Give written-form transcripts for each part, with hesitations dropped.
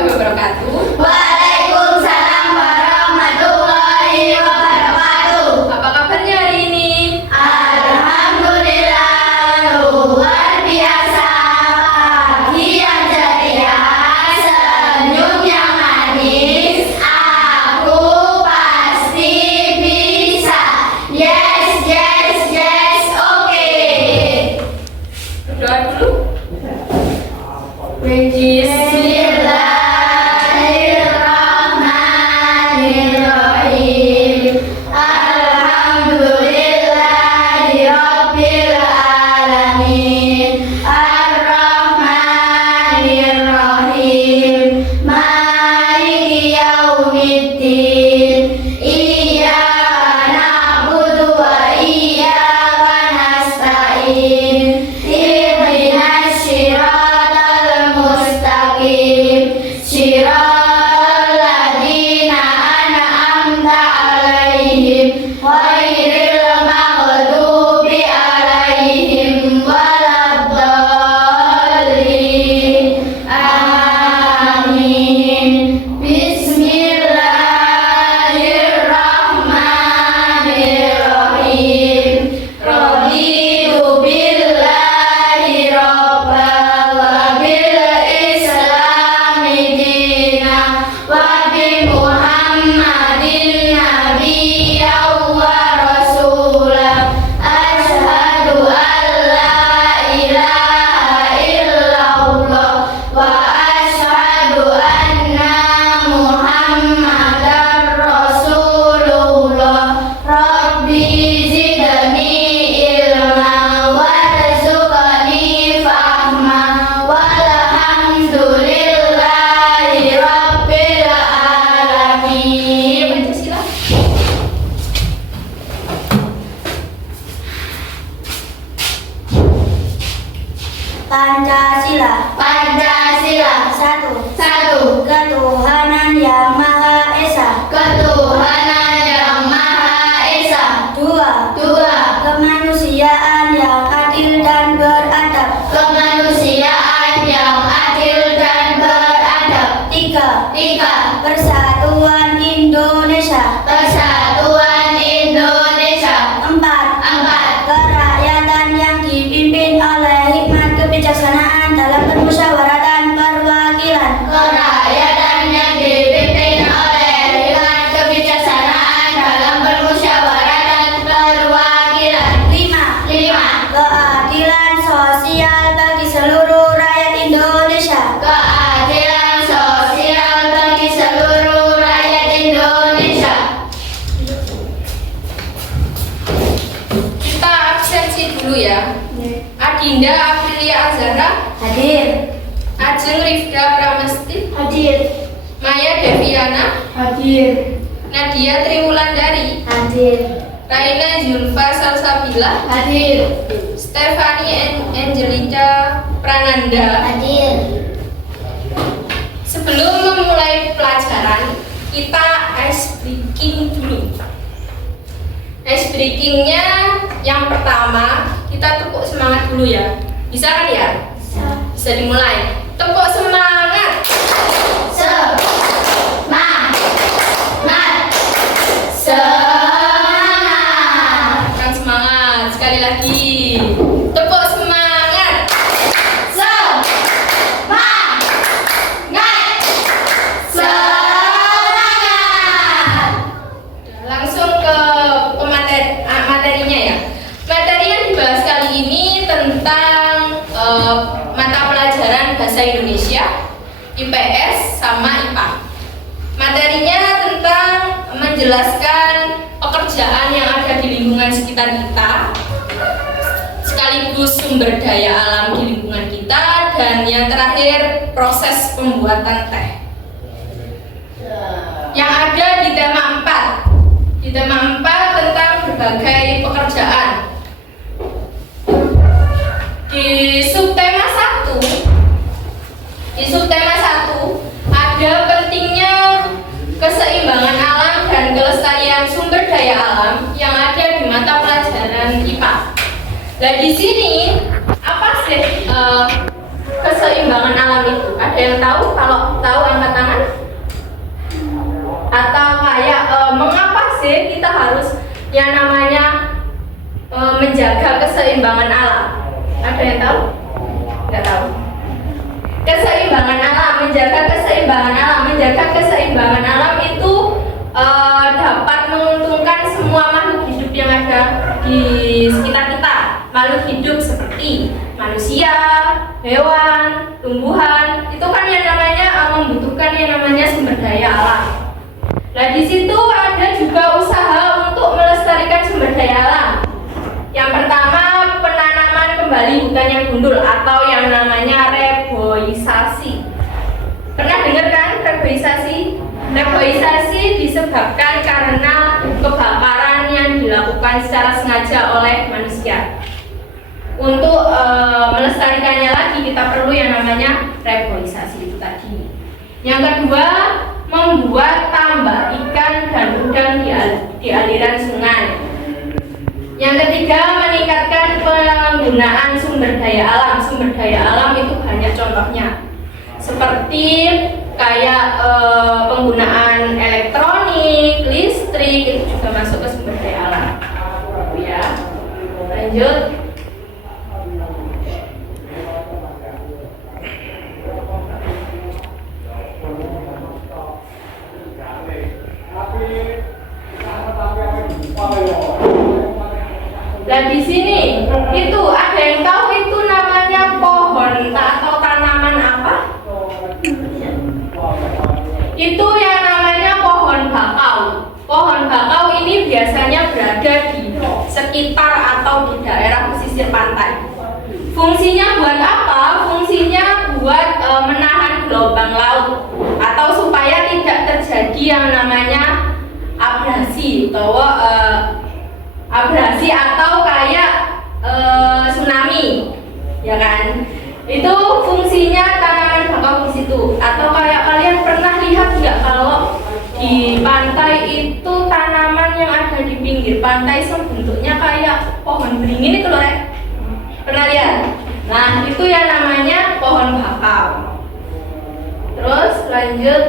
warahmatullahi wabarakatuh. Waalaikumsalam warahmatullahi wabarakatuh. Apa kabarnya hari ini? Alhamdulillah, luar biasa. Pagi yang ceria, senyum yang manis. Aku pasti bisa. Yes, yes, yes, oke. Berdoa dulu. Bismillahirrahmanirrahim. Alhamdulillahirabbil alamin. Arrahmanirrahim. Maliki yaumiddin. Iyyaka na'budu wa iyyaka nasta'in. Ihdinas siratal mustaqim. Siratal ladzina an'amta 'alaihim ghairil maghdubi 'alaihim waladdallin. Amin. Bismillahirrahmanirrahim. Raditu billahi rabbal wa bil islami dinan wa bi Muhammadin nabiyyan wa rasulan. Asyhadu an la ilaha illallah wa asyhadu anna Muhammadar Rasulullah. Rabbi zidni ilman warzuqni fahman walhamdulillahi rabbil alamin. Pancasila. Pancasila. Pancasila. Satu. Ketuhanan yang Maha Esa. Ketuhanan yang Maha Esa. Dua. Kemanusiaan yang adil dan beradab. Kemanusiaan yang adil dan beradab. Tiga. Persatuan Indonesia. Persatuan Indonesia. Empat. Kerakyatan yang dipimpin oleh hikmat kebijaksanaan dalam permusyawaratan perwakilan. Kerakyatan yang dipimpin oleh hikmat kebijaksanaan dalam permusyawaratan perwakilan. Lima. Keadilan sosial bagi seluruh rakyat Indonesia. Keadilan sosial bagi seluruh rakyat Indonesia. Kita absensi dulu ya. Adinda Aprilia Azhara, Hadir. Ajeng Rifda Pramesti, Hadir. Maya Deviana, Hadir. Nadia Triwulandari, Hadir. Raina Zulfa Salsabila, Hadir. Stefani Angelita Prananda. Hadir. Sebelum memulai pelajaran, kita ice breaking dulu. Ice breakingnya yang pertama, kita tepuk semangat dulu ya. Bisa kan ya? Bisa dimulai. Tepuk semangat. Semangat. Kan semangat. Sekali lagi. Tepuk semangat. Semangat. Langsung ke materinya ya. Materi yang dibahas kali ini tentang mata pelajaran bahasa Indonesia, IPS sama IPA. Materinya tentang menjelaskan pekerjaan yang ada di lingkungan sekitar kita, sekaligus sumber daya alam di lingkungan kita, dan yang terakhir proses pembuatan teh. Yang ada di tema 4. Di tema 4 tentang berbagai pekerjaan. Di subtema 1 ada pentingnya keseimbangan alam dan kelestarian sumber daya alam yang ada di mata pelajaran IPA. Nah, di sini apa sih keseimbangan alam itu? Ada yang tahu? Kalau tahu angkat tangan. Atau kayak mengapa sih kita harus yang namanya menjaga keseimbangan alam? Ada yang tahu? Nggak tahu. Keseimbangan alam, menjaga keseimbangan alam itu dapat menguntungkan semua makhluk hidup yang ada di sekitar kita. Makhluk hidup seperti manusia, hewan, tumbuhan, itu kan yang namanya membutuhkan yang namanya sumber daya alam. Nah, di situ ada juga usaha untuk melestarikan sumber daya alam. Yang pertama, penanaman kembali hutan yang gundul atau yang namanya reboisasi. Pernah dengar kan reboisasi? Reboisasi disebabkan karena kebakaran yang dilakukan secara sengaja oleh manusia. Untuk melestarikannya lagi kita perlu yang namanya reboisasi itu tadi. Yang kedua, membuat tambak ikan dan udang di aliran sungai. Yang ketiga, meningkatkan penggunaan sumber daya alam. Sumber daya alam itu banyak contohnya, seperti kayak penggunaan elektronik, listrik, itu juga masuk ke sumber daya alam. Ya, lanjut. Nah, di sini itu ada yang tahu itu namanya pohon atau tanaman apa? Itu yang namanya pohon bakau. Pohon bakau ini biasanya berada di sekitar atau di daerah pesisir pantai. Fungsinya buat apa? Fungsinya buat menahan gelombang laut atau supaya tidak terjadi yang namanya abrasi atau kayak tsunami, ya kan? Itu fungsinya tanaman bakau di situ. Atau kayak kalian pernah lihat nggak kalau di pantai itu tanaman yang ada di pinggir pantai bentuknya kayak pohon beringin itu loh, Rek? Pernah lihat? Nah, itu yang namanya pohon bakau. Terus lanjut.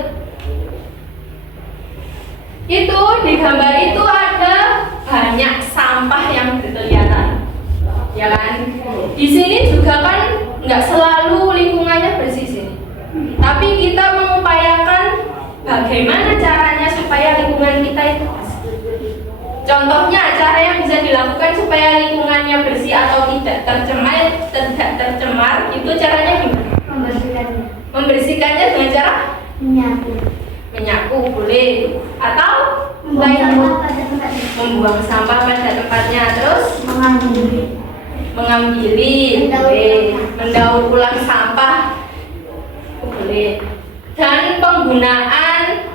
Itu di gambar itu ada banyak sampah yang berkeliaran, ya kan? Di sini juga kan nggak selalu lingkungannya bersih sini, tapi kita mengupayakan bagaimana caranya supaya lingkungan kita itu bersih. Contohnya, cara yang bisa dilakukan supaya lingkungannya bersih atau tidak tercemar, itu caranya gimana? Membersihkannya dengan cara menyapu boleh, atau membuang sampah pada tempatnya, terus mengambil boleh, mendaur ulang sampah boleh, dan penggunaan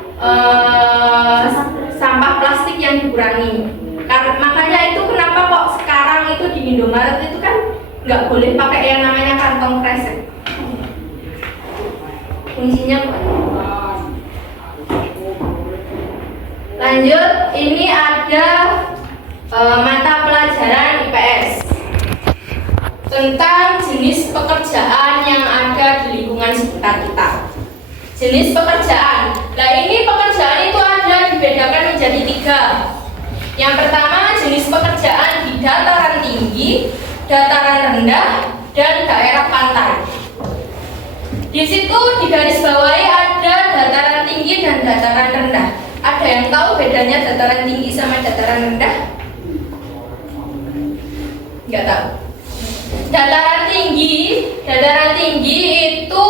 sampah plastik yang dikurangi. Karena makanya itu kenapa kok sekarang itu di Indomaret itu kan nggak boleh pakai yang namanya kantong kresek. Fungsinya apa? Lanjut, ini ada mata pelajaran IPS tentang jenis pekerjaan yang ada di lingkungan sekitar kita. Jenis pekerjaan. Nah, ini pekerjaan itu ada dibedakan menjadi 3. Yang pertama, jenis pekerjaan di dataran tinggi, dataran rendah, dan daerah pantai. Di situ digarisbawahi ada dataran tinggi dan dataran rendah. Ada yang tahu bedanya dataran tinggi sama dataran rendah? Nggak tahu. Dataran tinggi itu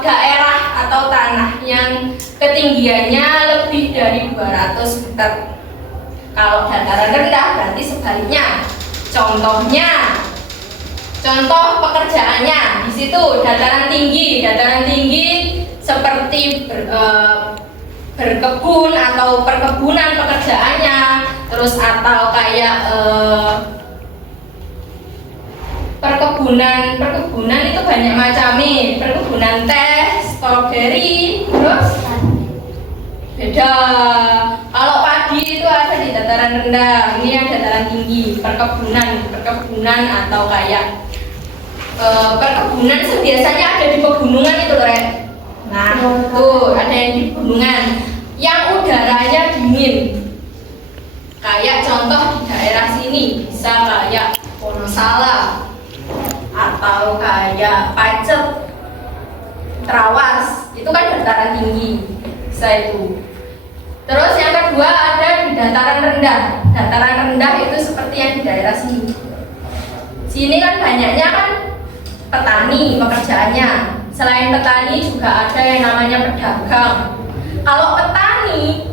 daerah atau tanah yang ketinggiannya lebih dari 200 meter. Kalau dataran rendah berarti sebaliknya. Contoh pekerjaannya di situ dataran tinggi seperti berkebun atau perkebunan pekerjaannya, terus atau kayak perkebunan itu banyak macamnya, perkebunan teh, stroberi, terus beda. Kalau padi itu ada di dataran rendah, ini yang dataran tinggi, perkebunan atau kayak perkebunan biasanya ada di pegunungan itu loh, Ren. Nah, tuh ada yang di pegunungan yang udaranya dingin. Kayak contoh di daerah sini bisa kayak Wonosala atau kayak Pacet, Trawas, itu kan dataran tinggi, bisa itu. Terus yang kedua ada di dataran rendah. Dataran rendah itu seperti yang di daerah sini. Sini kan banyaknya kan petani pekerjaannya. Selain petani juga ada yang namanya pedagang. Kalau petani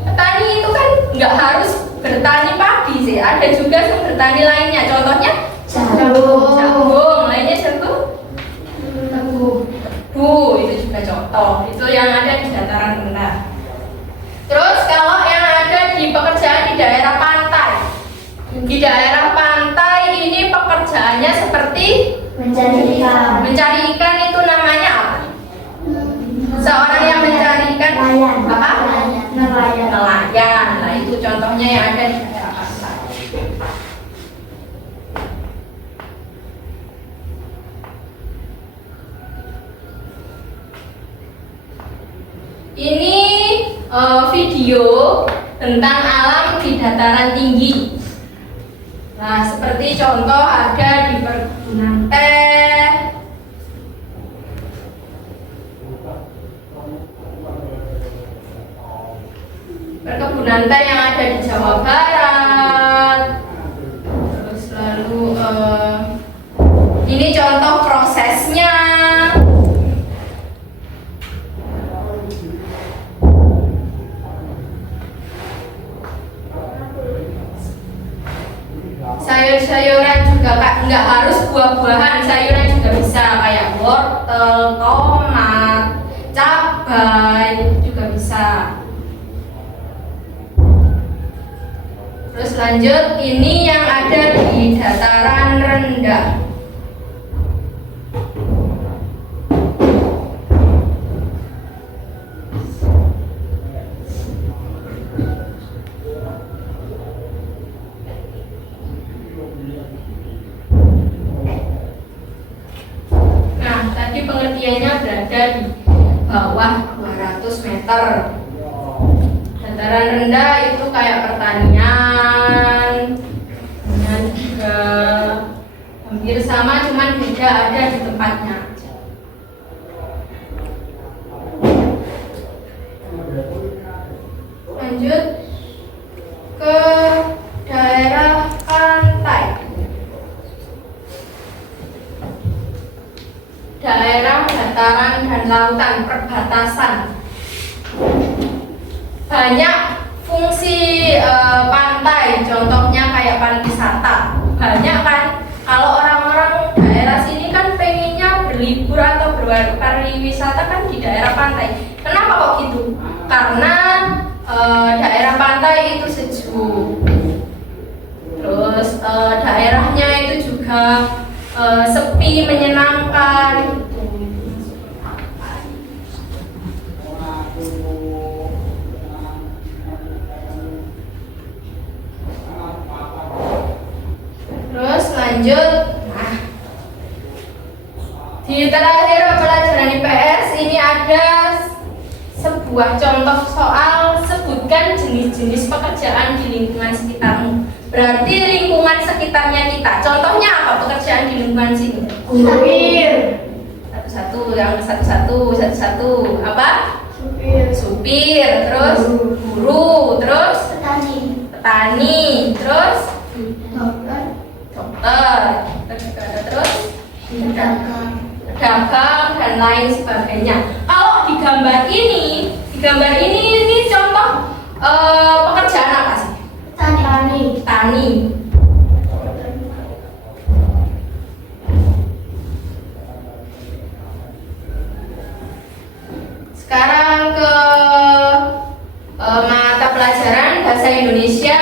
itu kan nggak harus bertani padi sih. Ada juga yang bertani lainnya. Contohnya jagung, lainnya jagung. Itu juga contoh. Itu yang ada di dataran rendah. Terus kalau yang ada di pekerjaan di daerah pantai. Di daerah pantai ini pekerjaannya seperti Mencari ikan. mencari ikan, itu namanya apa? Seorang yang mencari ikan apa? Nelayan. Nah, itu contohnya yang ada di daerah pantai. Ini video tentang alam di dataran tinggi. Nah, seperti contoh ada di perkebunan teh, yang ada di Jawa Barat. Terus lalu ini contoh prosesnya. Sayur-sayuran juga nggak harus buah-buahan, sayuran juga bisa kayak wortel, tomat, cabai juga bisa. Terus lanjut, ini yang ada di dataran rendah. Pengertiannya berada di bawah 200 meter. Dataran rendah itu kayak pertanian, dan juga hampir sama, cuman beda ada di tempatnya. Lanjut ke daerah pantai. Daerah dataran dan lautan perbatasan. Banyak fungsi pantai, contohnya kayak pariwisata. Banyak kan, kalau orang-orang daerah sini kan pengennya berlibur atau berpariwisata kan di daerah pantai. Kenapa kok gitu? Karena daerah pantai itu sejuk. Terus daerahnya itu juga sepi, menyenangkan. Terus lanjut, nah, di terakhir pelajaran IPS ini ada sebuah contoh soal, sebutkan jenis-jenis pekerjaan di lingkungan sekitarmu. Berarti lingkungan sekitarnya kita. Contohnya apa pekerjaan di lingkungan sini? Supir. Satu-satu. Apa? Supir. Terus guru. Terus petani. Terus dokter. Terus pedagang dan lain sebagainya. Kalau di gambar ini contoh pekerjaan apa sih? Tani. Sekarang ke mata pelajaran bahasa Indonesia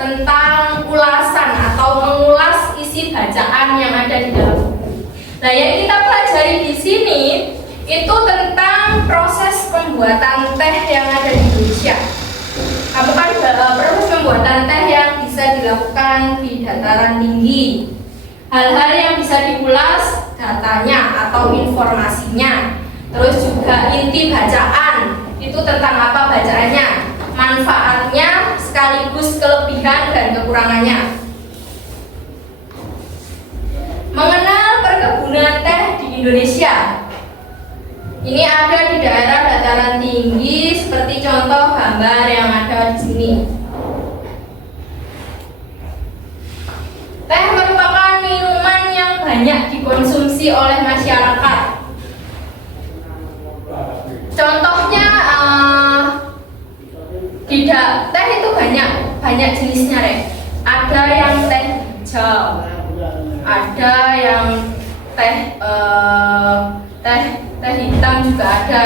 tentang ulasan atau mengulas isi bacaan yang ada di dalam buku. Nah, yang kita pelajari di sini itu tentang proses pembuatan teh yang ada di Indonesia. Kamu kan proses pembuatan teh yang bisa dilakukan di dataran tinggi. Hal-hal yang bisa diulas datanya atau informasinya. Terus juga inti bacaan, itu tentang apa bacaannya, manfaatnya sekaligus kelebihan dan kekurangannya. Mengenal perkebunan teh di Indonesia. Ini ada di daerah dataran tinggi seperti contoh gambar yang ada di sini. Teh merupakan minuman yang banyak dikonsumsi oleh masyarakat. Contohnya teh itu banyak jenisnya, Rek. Ada yang teh hijau, ada yang teh hitam juga ada.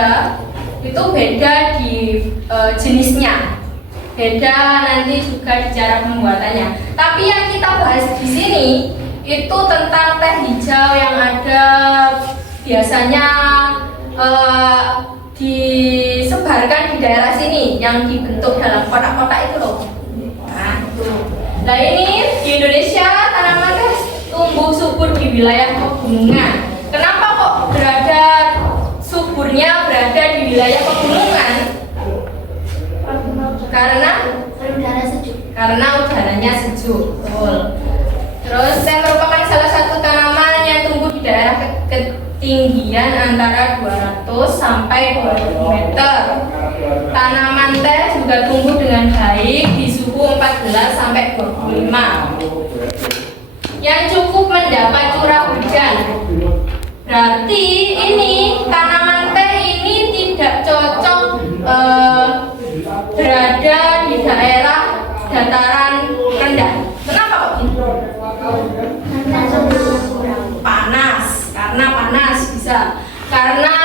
Itu beda di jenisnya, beda nanti juga di cara pembuatannya. Tapi yang kita bahas di sini itu tentang teh hijau yang ada biasanya disebarkan di daerah sini, yang dibentuk dalam kotak-kotak itu loh. Nah, itu. Nah, ini di Indonesia tanaman teh tumbuh subur di wilayah pegunungan. Kenapa kok suburnya berada di wilayah pegunungan? Karena udara sejuk. Karena udaranya sejuk. Betul. Terus teh merupakan salah satu tanaman yang tumbuh di daerah ketinggian antara 200 sampai 2000 meter. Tanaman teh juga tumbuh dengan baik di suhu 14 sampai 25 yang cukup mendapat curah hujan. Berarti ini tanaman teh ini tidak cocok berada di daerah dataran rendah. Kenapa kok gitu? Karena panas bisa. Karena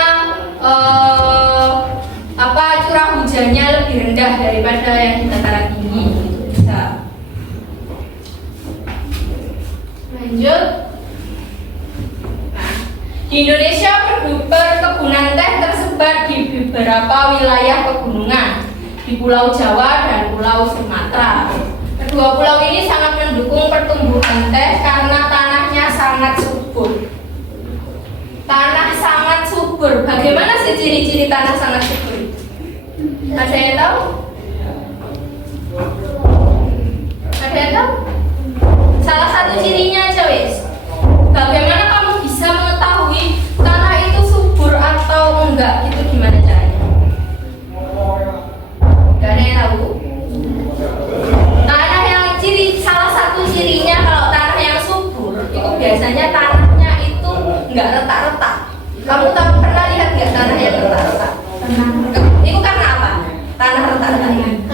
curah hujannya lebih rendah daripada yang di dataran tinggi, gitu bisa. Lanjut. Nah, di Indonesia perkebunan teh tersebar di beberapa wilayah pegunungan di Pulau Jawa dan Pulau Sumatera. Kedua pulau ini sangat mendukung pertumbuhan teh karena tanahnya sangat subur. Tanah sangat subur. Bagaimana sih ciri-ciri tanah sangat subur? Ada yang tahu? Ada yang tahu? Salah satu cirinya aja wes. Bagaimana kamu bisa mengetahui tanah itu subur atau enggak? Itu gimana caranya? Gak ada yang tahu? Tanah yang salah satu cirinya kalau tanah yang subur itu biasanya tanahnya itu enggak retak-retak. Kamu pernah lihat nggak tanah yang retak-retak? Itu karena apa? Tanah retak-retak ini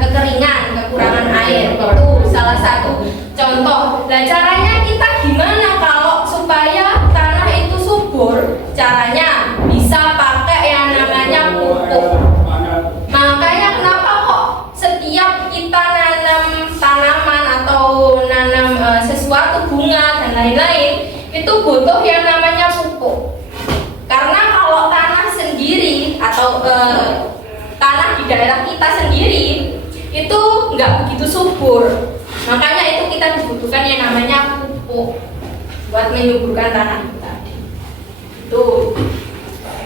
kekeringan, kekurangan air, itu salah satu contoh. Nah, caranya kita gimana kalau supaya tanah itu subur? Caranya bisa pakai yang namanya pupuk. Makanya kenapa kok setiap kita nanam tanaman atau nanam sesuatu, bunga dan lain-lain, itu butuh yang namanya pupuk. Karena kalau tanah sendiri atau tanah di daerah kita sendiri itu nggak begitu subur, makanya itu kita dibutuhkan yang namanya pupuk buat menyuburkan tanah kita. Tuh,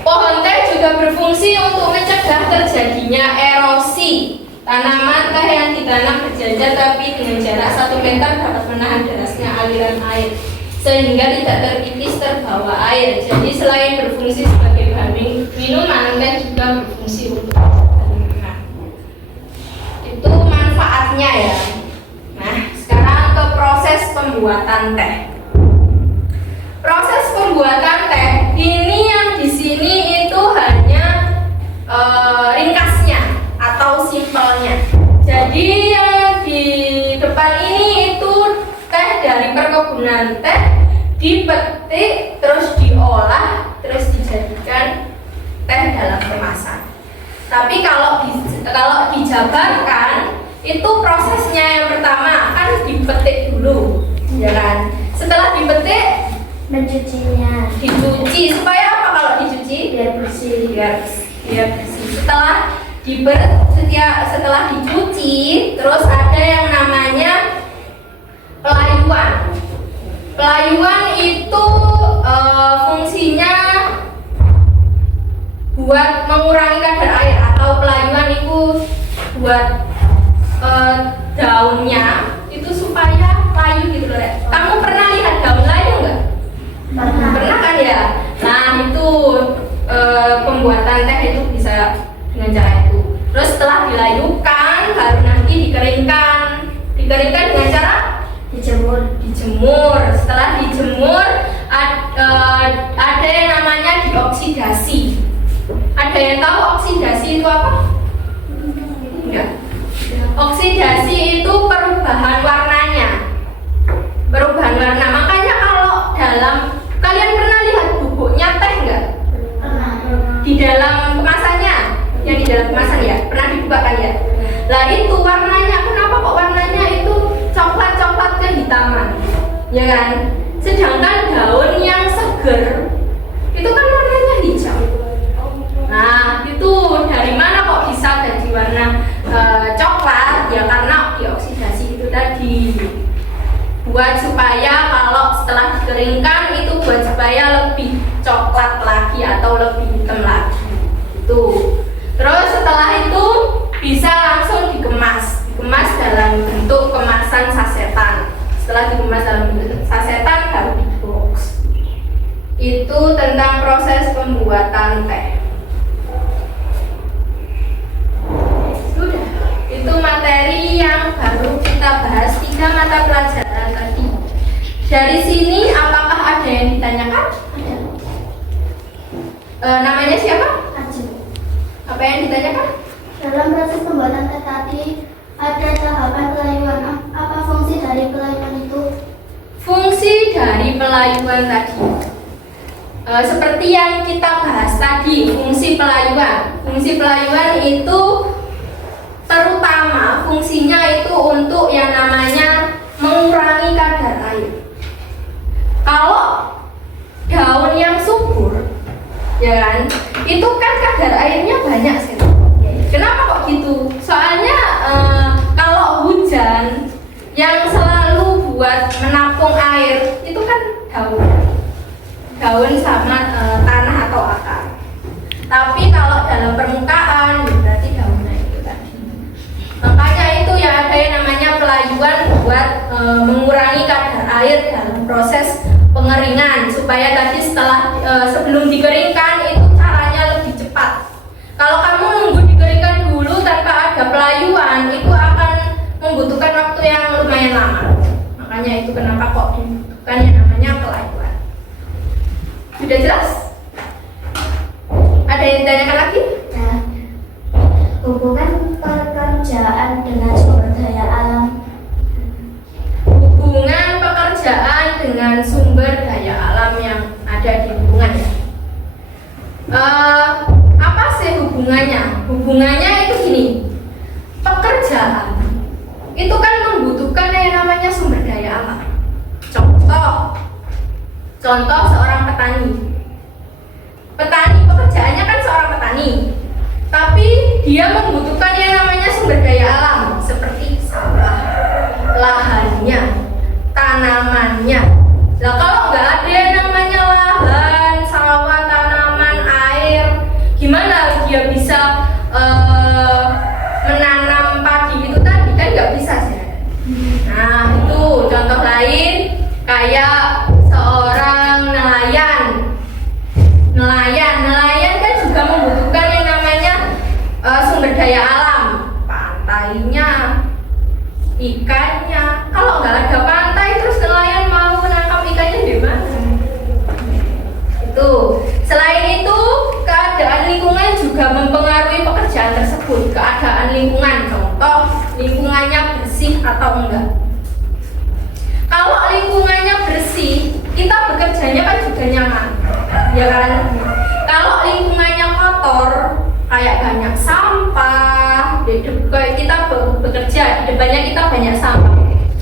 pohon teh juga berfungsi untuk mencegah terjadinya erosi. Tanaman teh yang ditanam berjajar tapi dengan jarak 1 meter dapat menahan derasnya aliran air sehingga tidak terkikis terbawa air. Jadi selain berfungsi sebagai bahan minuman, teh juga berfungsi untuk lingkungan. Itu manfaatnya ya. Nah, sekarang ke proses pembuatan teh. Proses pembuatan teh ini yang di sini itu hanya ringkasnya atau simpelnya. Jadi yang di depan ini itu teh dari perkebunan teh dipetik, terus diolah, terus dijadikan teh dalam kemasan. Tapi kalau dijabarkan itu prosesnya yang pertama kan dipetik dulu, ya kan? Setelah dipetik, mencucinya, dicuci. Supaya apa kalau dicuci? biar bersih. Biar bersih. Setelah dicuci, terus ada yang namanya pelayuan. Pelayuan itu fungsinya buat mengurangi kadar air, atau pelayuan itu buat daunnya itu supaya layu gitu loh. Kamu pernah lihat daun layu nggak? Pernah kan ya? Nah itu pembuatan teh itu bisa dengan cara itu. Terus setelah dilayukan baru nanti dikeringkan. Dikeringkan dengan cara dijemur. Setelah dijemur ada yang namanya dioksidasi. Ada yang tahu oksidasi itu apa? Enggak. Oksidasi itu perubahan warnanya. Perubahan warna. Makanya kalau kalian pernah lihat bubuknya teh enggak? Di dalam kemasannya, yang di dalam kemasan ya, pernah dibuka kan ya? Lah itu warnanya, kenapa kok warnanya itu coklat-coklat kehitaman? Ya kan? Sedangkan daun yang seger itu kan warnanya hijau. Nah, itu dari mana kok bisa jadi warna coklat? Ya karena dioksidasi itu tadi. Buat supaya kalau setelah dikeringkan itu buat supaya lebih coklat lagi atau lebih hitam lagi. Itu. Terus setelah itu bisa langsung dikemas dalam bentuk kemasan sasetan. Setelah dikemas dalam bentuk sasetan baru di box. Itu tentang proses pembuatan teh. Sudah. Itu materi yang baru kita bahas 3 mata pelajaran tadi. Dari sini apakah ada yang ditanyakan? Ada. Namanya siapa? Ajeng. Apa yang ditanyakan? Dalam proses pembuatan teh tadi ada tahapan pelayuan. Apa fungsi dari pelayuan itu? Fungsi dari pelayuan tadi, seperti yang kita bahas tadi, fungsi pelayuan. Fungsi pelayuan itu terutama fungsinya itu untuk yang namanya mengurangi kadar air. Kalau daun yang subur, ya kan, itu kan kadar airnya banyak sekali. Kenapa kok gitu? Soalnya kalau hujan yang selalu buat menampung air itu kan daun sama tanah atau akar. Tapi kalau dalam permukaan berarti daunnya itu tadi. Makanya itu ya ada yang namanya pelayuan buat mengurangi kadar air dalam proses pengeringan supaya tadi sebelum dikeringkan itu caranya lebih cepat. Kalau kamu nunggu dikeringkan dulu tanpa ada pelayuan itu akan membutuhkan waktu yang lumayan lama. Makanya itu kenapa kok dibutuhkan yang namanya pelayuan. Sudah jelas? Ada yang ditanyakan lagi? Nah, hubungan pekerjaan dengan sumber daya alam. Hubungan pekerjaan dengan sumber daya alam yang ada di lingkungan. Apa sih hubungannya? Hubungannya itu gini. Pekerjaan itu kan membutuhkan yang namanya sumber daya alam. Contoh seorang petani. Petani pekerjaannya kan seorang petani, tapi dia membutuhkan yang namanya sumber daya alam seperti sawah, lahannya, tanamannya. Nah kalau nggak ada yang namanya lahan, sawah, tanaman, air, gimana dia bisa menanam padi itu tadi kan nggak bisa sih. Nah itu contoh lain kayak seorang nelayan kan juga membutuhkan yang namanya sumber daya alam, pantainya, ikannya. Kalau nggak ada pantai terus nelayan mau menangkap ikannya di mana? Itu. Selain itu keadaan lingkungan juga mempengaruhi pekerjaan tersebut. Keadaan lingkungan, contoh lingkungannya bersih atau enggak. Kalau lingkungannya bersih, kita bekerjanya kan juga nyaman, ya kan? Kalau lingkungannya kotor, kayak banyak sampah, kayak kita bekerja di depannya kita banyak sampah.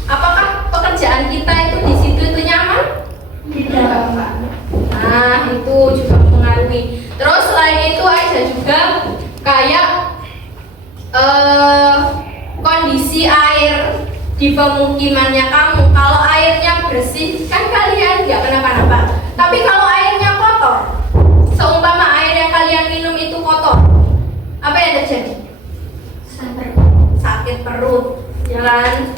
Apakah pekerjaan kita itu di situ itu nyaman? Tidak. Nah itu juga mempengaruhi. Terus selain itu ada juga kayak kondisi air di di pemukimannya kamu, kalau airnya bersih kan kalian nggak kenapa-napa. Tapi kalau airnya kotor, seumpama air yang kalian minum itu kotor, apa yang terjadi? Sakit perut, ya kan?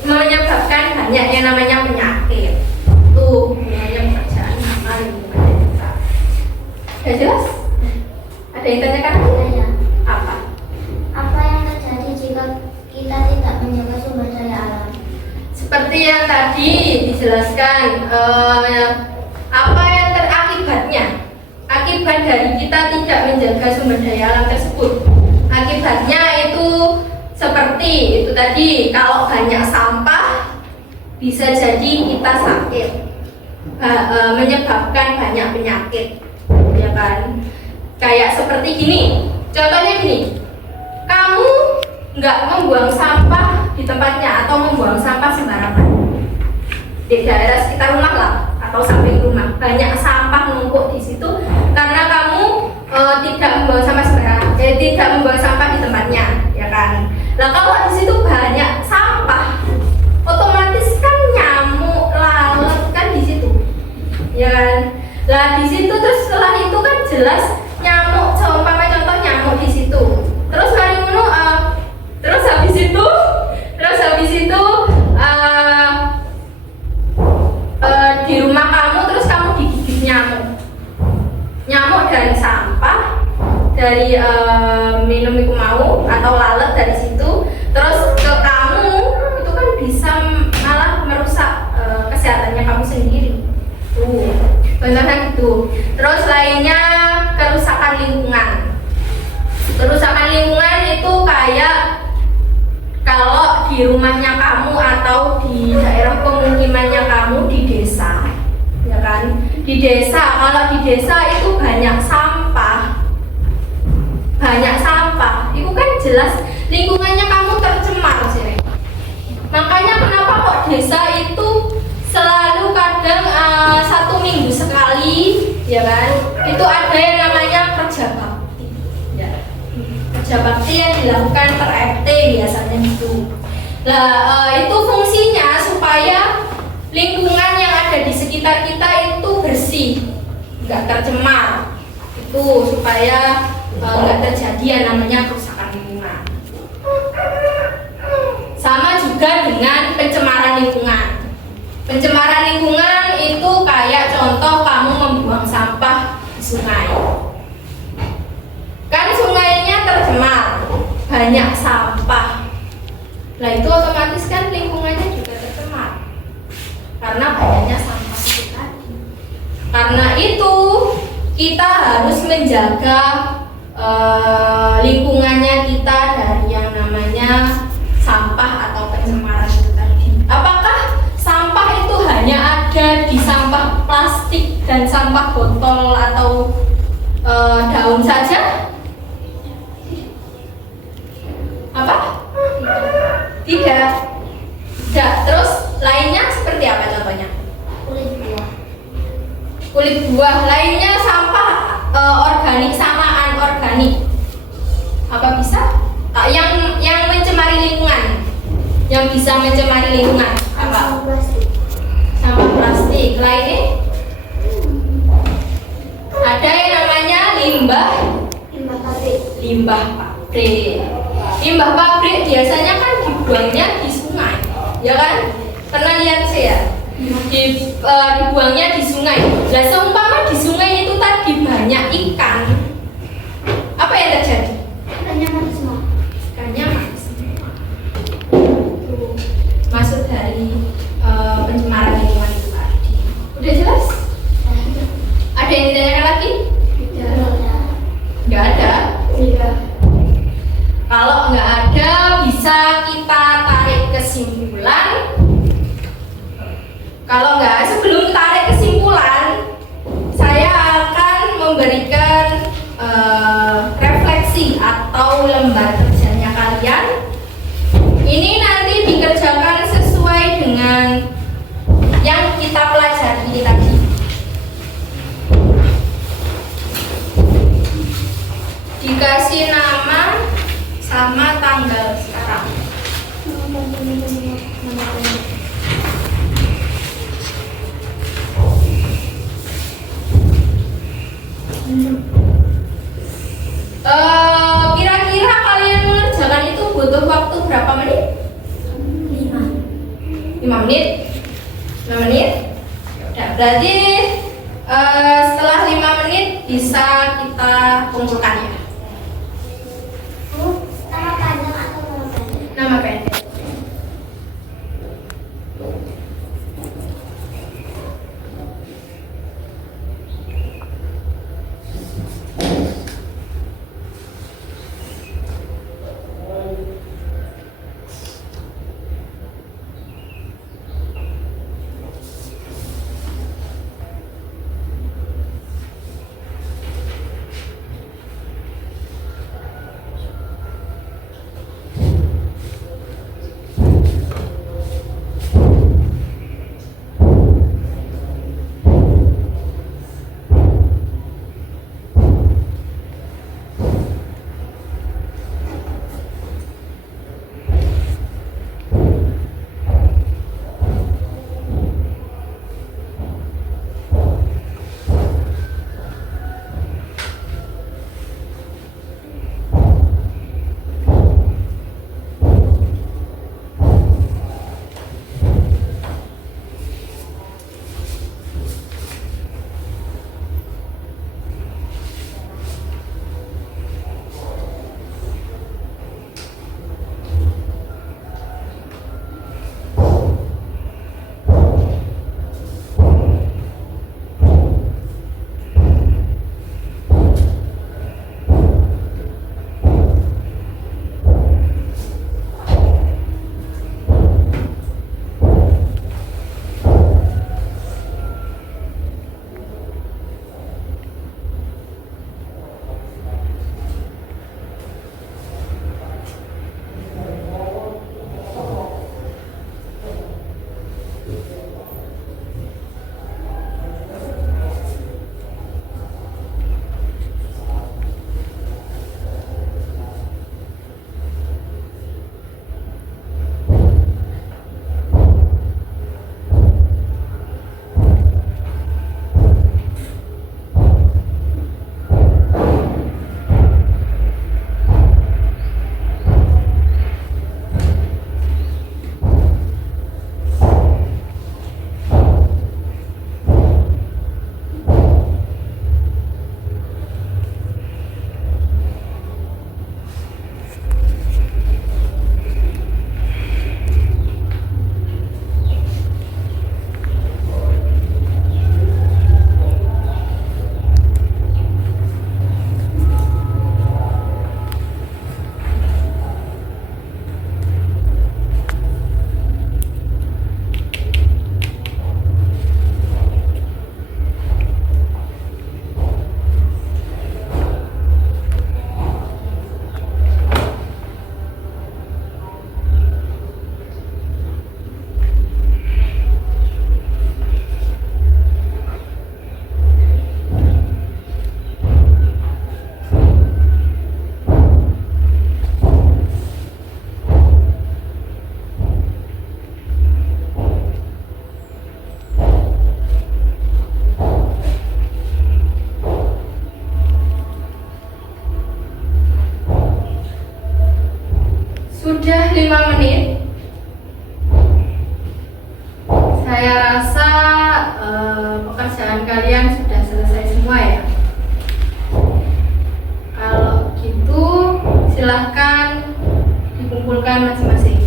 Menyebabkan banyak yang namanya penyakit. Tuh, namanya pekerjaan sama lingkungan kita. Sudah jelas? Ada yang tanyakan? Ya. Apa? Apa yang terjadi jika kita tidak menjaga sumber daya alam? Seperti yang tadi dijelaskan, apa yang terakibatnya? Akibat dari kita tidak menjaga sumber daya alam tersebut. Akibatnya itu seperti itu tadi, kalau banyak sampah bisa jadi kita sakit, menyebabkan banyak penyakit, ya kan? Kayak seperti gini, contohnya gini, kamu nggak membuang sampah di tempatnya atau membuang sampah sembarangan di daerah sekitar rumah lah atau samping rumah, banyak sampah numpuk di situ karena kamu tidak membuang sampah sembarangan, tidak membuang sampah di tempatnya, ya kan? Nah kalau di situ banyak sampah, otomatis kan nyamuk, lalat kan di situ, ya kan? Lah di situ terus setelah itu kan jelas nyamuk, seumpama contoh nyamuk di situ. Terus kali ngono, terus habis itu di rumah kamu terus kamu digigit nyamuk dari sampah, dari minum itu mau atau lalat dari situ, terus ke kamu itu kan bisa malah merusak kesehatannya kamu sendiri. Contohnya gitu. Terus lainnya kerusakan lingkungan. Kerusakan lingkungan itu kayak kalau di rumahnya kamu atau di daerah pemukimannya kamu di desa, ya kan? Di desa, kalau di desa itu banyak sampah, itu kan jelas lingkungannya kamu tercemar sih. Makanya kenapa kok desa itu selalu kadang 1 minggu sekali, ya kan? Itu ada yang namanya kerja bakti, ya. Kerja bakti yang dilakukan per RT biasanya itu. Nah, itu fungsinya supaya lingkungan yang ada di sekitar kita itu bersih, nggak tercemar. Itu supaya nggak terjadi yang namanya kerusakan lingkungan. Sama juga dengan pencemaran lingkungan. Pencemaran lingkungan itu kayak contoh kamu membuang sampah di sungai. Kan sungainya tercemar, banyak sampah. Nah itu otomatis kan lingkungannya juga tercemar karena banyaknya sampah itu tadi. Karena itu kita harus menjaga lingkungannya kita dari yang namanya sampah atau pencemaran itu tadi. Apakah sampah itu hanya ada di sampah plastik dan sampah botol atau daun saja? Apa? Tidak. Terus lainnya seperti apa contohnya? Kulit buah. Lainnya sampah organik sama anorganik. Apa bisa? Yang mencemari lingkungan. Yang bisa mencemari lingkungan apa? Sampah plastik. Lainnya? Ada yang namanya limbah pabrik. Limbah pabrik biasanya kan dibuangnya di sungai, ya kan? Pernah lihat sih ya? Dibuangnya di sungai. Nah, seumpama di sungai itu tadi banyak ikan, apa yang terjadi? Ikannya mati semua. Masuk dari pencemaran lingkungan itu tadi. Udah jelas? Ada yang ditanyakan lagi? Nggak ada. Kalau nggak ada, bisa kita tarik kesimpulan. Kalau nggak, sebelum tarik kesimpulan, saya akan memberikan refleksi atau lembar kerjanya kalian. Ini nanti dikerjakan sesuai dengan yang kita pelajari ini tadi. Dikasih nama sama tanggal sekarang. Kira-kira kalian mengerjakan itu butuh waktu berapa menit? 5 menit? 5 menit? Ya, berarti setelah 5 menit bisa kita kumpulkan ya. Nama panjang atau nama pendek? Nama pendek. Sudah 5 menit. Saya rasa pekerjaan kalian sudah selesai semua ya. Kalau gitu silahkan dikumpulkan masing-masing.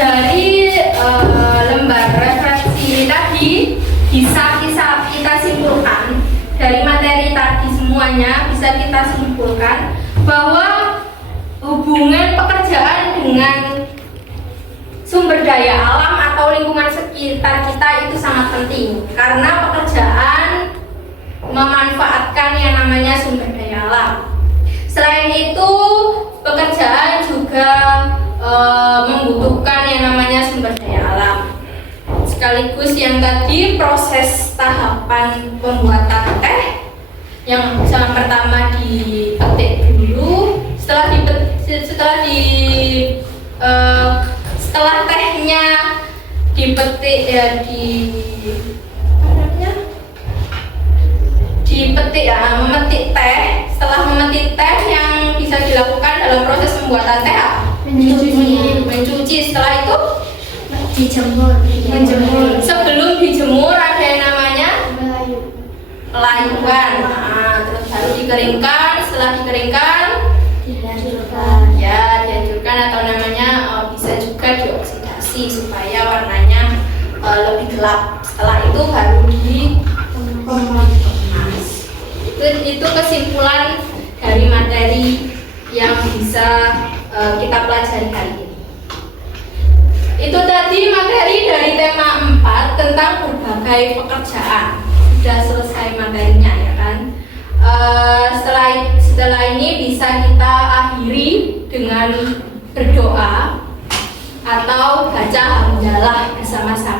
Dari lembar referensi tadi bisa kita simpulkan, dari materi tadi semuanya bisa kita simpulkan bahwa hubungan pekerjaan dengan sumber daya alam atau lingkungan sekitar kita itu sangat penting, karena pekerjaan memanfaatkan yang namanya sumber daya alam. Selain itu, pekerjaan sekaligus yang tadi proses tahapan pembuatan teh. Yang pertama dipetik dulu, setelah tehnya dipetik dipetik ya, memetik teh. Setelah memetik teh yang bisa dilakukan dalam proses pembuatan teh apa? Mencuci. Setelah itu menjemur. Sebelum dijemur ada yang namanya pelayuan. Nah, terus baru dikeringkan. Setelah dikeringkan dihancurkan atau namanya bisa juga dioksidasi supaya warnanya lebih gelap. Setelah itu baru dikemas. Itu kesimpulan dari materi yang bisa kita pelajari hari ini. Itu tadi materi dari tema 4 tentang berbagai pekerjaan. Sudah selesai materinya ya kan. Setelah ini bisa kita akhiri dengan berdoa atau baca hamdalah bersama-sama.